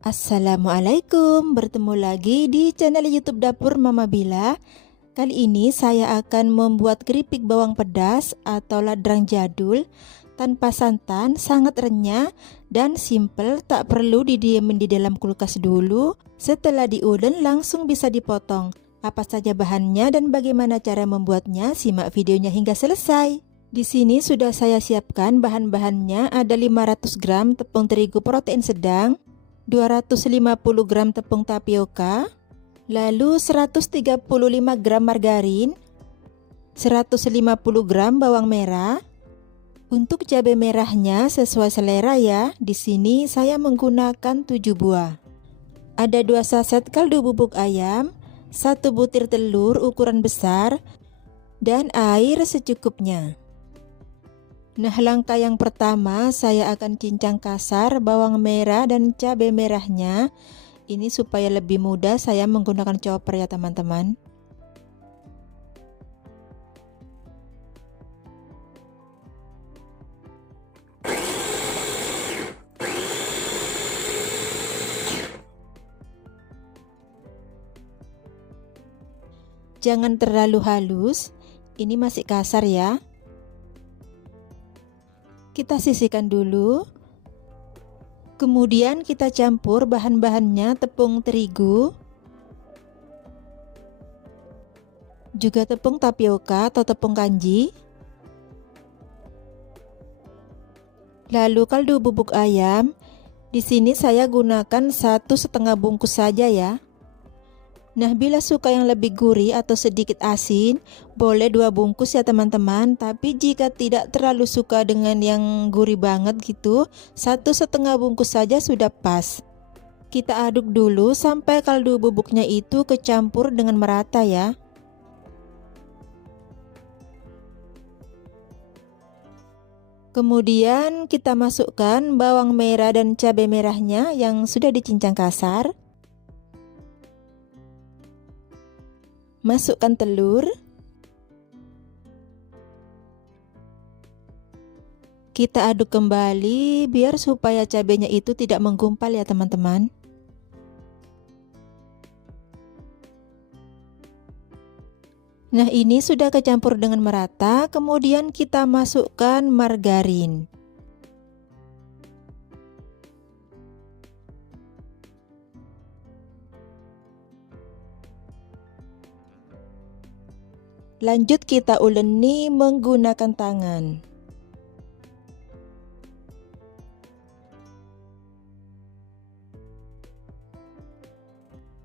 Assalamualaikum, bertemu lagi di channel YouTube Dapur Mama Bila. Kali ini saya akan membuat keripik bawang pedas atau ladrang jadul tanpa santan, sangat renyah dan simple, tak perlu didiemin di dalam kulkas dulu. Setelah diulen langsung bisa dipotong. Apa saja bahannya dan bagaimana cara membuatnya? Simak videonya hingga selesai. Di sini sudah saya siapkan bahan-bahannya, ada 500 gram tepung terigu protein sedang, 250 gram tepung tapioka, lalu 135 gram margarin, 150 gram bawang merah. Untuk cabai merahnya sesuai selera ya. Di sini saya menggunakan 7 buah. Ada 2 saset kaldu bubuk ayam, 1 butir telur ukuran besar, dan air secukupnya. Nah, langkah yang pertama saya akan cincang kasar bawang merah dan cabai merahnya. Ini supaya lebih mudah saya menggunakan chopper ya teman-teman. Jangan terlalu halus, ini masih kasar ya. Kita sisihkan dulu. Kemudian kita campur bahan-bahannya, tepung terigu, juga tepung tapioka atau tepung kanji, lalu kaldu bubuk ayam. Di sini saya gunakan 1,5 bungkus saja ya. Nah, bila suka yang lebih gurih atau sedikit asin, boleh 2 bungkus ya teman-teman. Tapi jika tidak terlalu suka dengan yang gurih banget gitu, 1,5 bungkus saja sudah pas. Kita aduk dulu sampai kaldu bubuknya itu kecampur dengan merata ya. Kemudian kita masukkan bawang merah dan cabai merahnya yang sudah dicincang kasar. Masukkan telur. Kita aduk kembali biar supaya cabenya itu tidak menggumpal ya teman-teman. Nah, ini sudah kecampur dengan merata. Kemudian kita masukkan margarin. Lanjut kita uleni menggunakan tangan.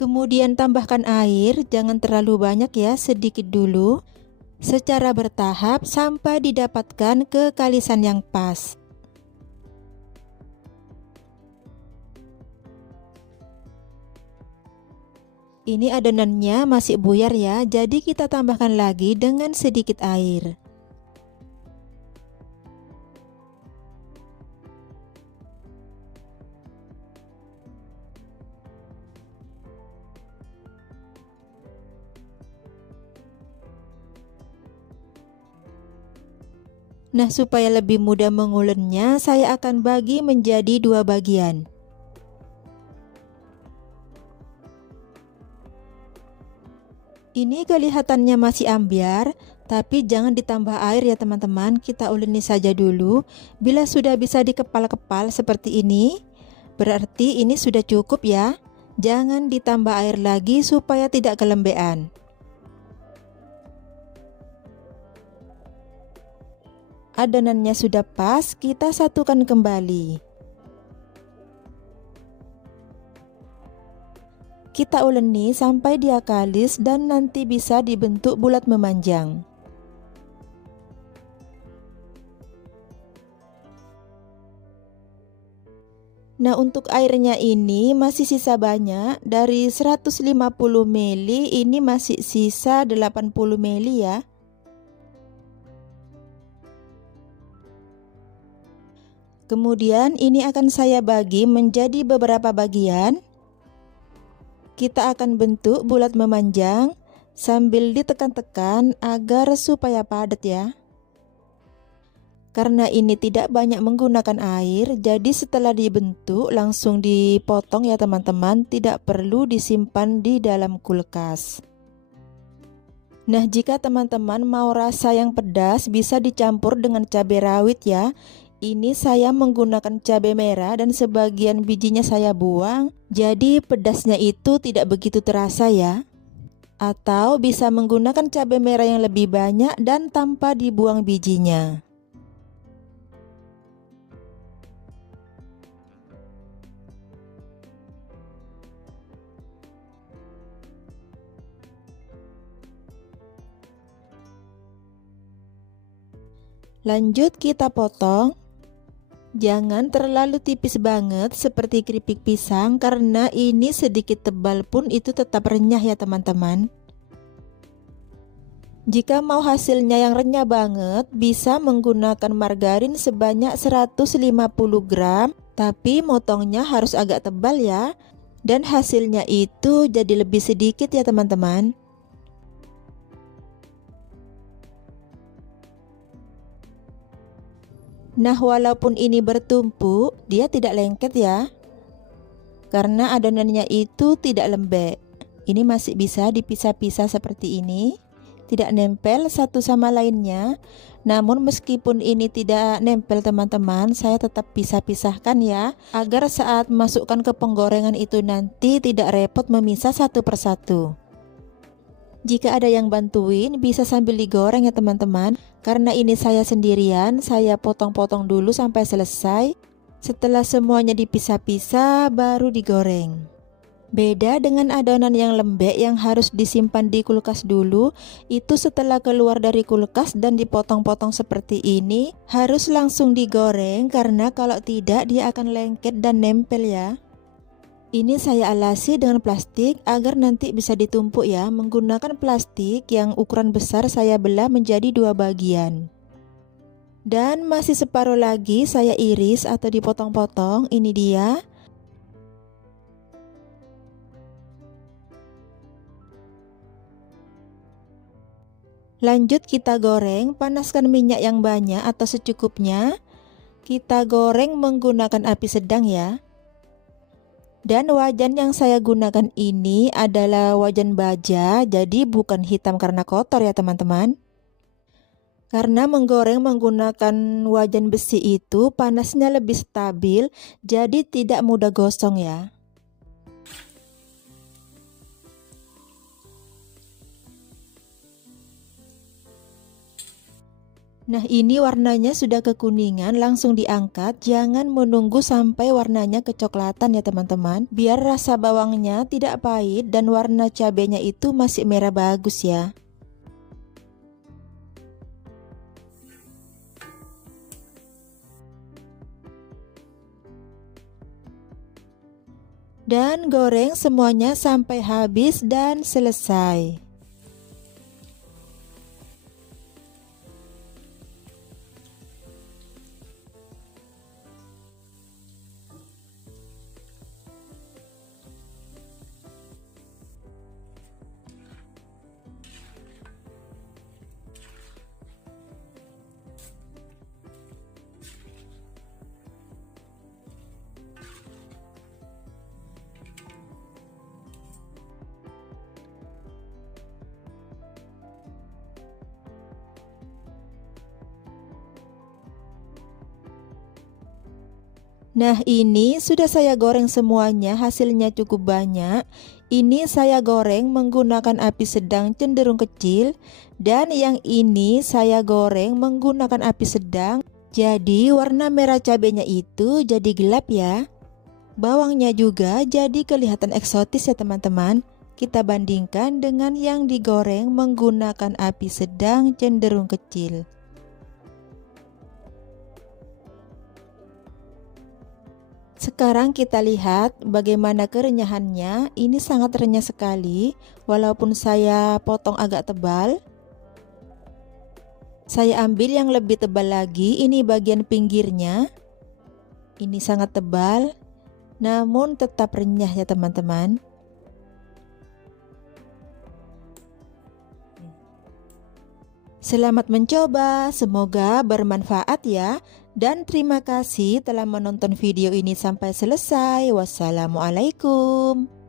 Kemudian tambahkan air, jangan terlalu banyak ya, sedikit dulu. Secara bertahap sampai didapatkan kekalisan yang pas. Ini adonannya masih buyar ya, jadi kita tambahkan lagi dengan sedikit air. Nah, supaya lebih mudah mengulennya, saya akan bagi menjadi 2 bagian. Ini kelihatannya masih ambyar, tapi jangan ditambah air ya teman-teman. Kita uleni saja dulu. Bila sudah bisa dikepal-kepal seperti ini, berarti ini sudah cukup ya. Jangan ditambah air lagi supaya tidak kelembean. Adonannya sudah pas, kita satukan kembali. Kita uleni sampai dia kalis dan nanti bisa dibentuk bulat memanjang. Nah, untuk airnya ini masih sisa banyak. Dari 150 ml ini masih sisa 80 ml ya. Kemudian ini akan saya bagi menjadi beberapa bagian. Kita akan bentuk bulat memanjang sambil ditekan-tekan agar supaya padat ya. Karena ini tidak banyak menggunakan air, jadi setelah dibentuk langsung dipotong ya teman-teman, tidak perlu disimpan di dalam kulkas. Nah, jika teman-teman mau rasa yang pedas bisa dicampur dengan cabai rawit ya. Ini saya menggunakan cabai merah dan sebagian bijinya saya buang, jadi pedasnya itu tidak begitu terasa ya. Atau bisa menggunakan cabai merah yang lebih banyak dan tanpa dibuang bijinya. Lanjut kita potong. Jangan terlalu tipis banget seperti keripik pisang karena ini sedikit tebal pun itu tetap renyah ya teman-teman. Jika mau hasilnya yang renyah banget, bisa menggunakan margarin sebanyak 150 gram, tapi motongnya harus agak tebal ya. Dan hasilnya itu jadi lebih sedikit ya teman-teman. Nah, walaupun ini bertumpuk, dia tidak lengket ya. Karena adonannya itu tidak lembek. Ini masih bisa dipisah-pisah seperti ini. Tidak nempel satu sama lainnya. Namun meskipun ini tidak nempel teman-teman, saya tetap pisah-pisahkan ya. Agar saat masukkan ke penggorengan itu nanti tidak repot memisah satu persatu. Jika ada yang bantuin bisa sambil digoreng ya teman-teman. Karena ini saya sendirian, saya potong-potong dulu sampai selesai. Setelah semuanya dipisah-pisah baru digoreng. Beda dengan adonan yang lembek yang harus disimpan di kulkas dulu. Itu setelah keluar dari kulkas dan dipotong-potong seperti ini harus langsung digoreng, karena kalau tidak dia akan lengket dan nempel ya. Ini saya alasi dengan plastik agar nanti bisa ditumpuk ya. Menggunakan plastik yang ukuran besar saya belah menjadi 2 bagian. Dan masih separuh lagi saya iris atau dipotong-potong, ini dia. Lanjut kita goreng, panaskan minyak yang banyak atau secukupnya. Kita goreng menggunakan api sedang ya. Dan wajan yang saya gunakan ini adalah wajan baja, jadi bukan hitam karena kotor ya teman-teman. Karena menggoreng menggunakan wajan besi itu panasnya lebih stabil, jadi tidak mudah gosong ya. Nah, ini warnanya sudah kekuningan, langsung diangkat. Jangan menunggu sampai warnanya kecoklatan ya teman-teman. Biar rasa bawangnya tidak pahit dan warna cabenya itu masih merah bagus ya. Dan goreng semuanya sampai habis dan selesai. Nah, ini sudah saya goreng semuanya, hasilnya cukup banyak. Ini saya goreng menggunakan api sedang cenderung kecil, dan yang ini saya goreng menggunakan api sedang. Jadi warna merah cabenya itu jadi gelap ya. Bawangnya juga jadi kelihatan eksotis ya teman-teman. Kita bandingkan dengan yang digoreng menggunakan api sedang cenderung kecil. Sekarang kita lihat bagaimana kerenyahannya. Ini sangat renyah sekali, walaupun saya potong agak tebal. Saya ambil yang lebih tebal lagi, ini bagian pinggirnya. Ini sangat tebal, namun tetap renyah ya teman-teman. Selamat mencoba, semoga bermanfaat ya. Dan terima kasih telah menonton video ini sampai selesai. Wassalamualaikum.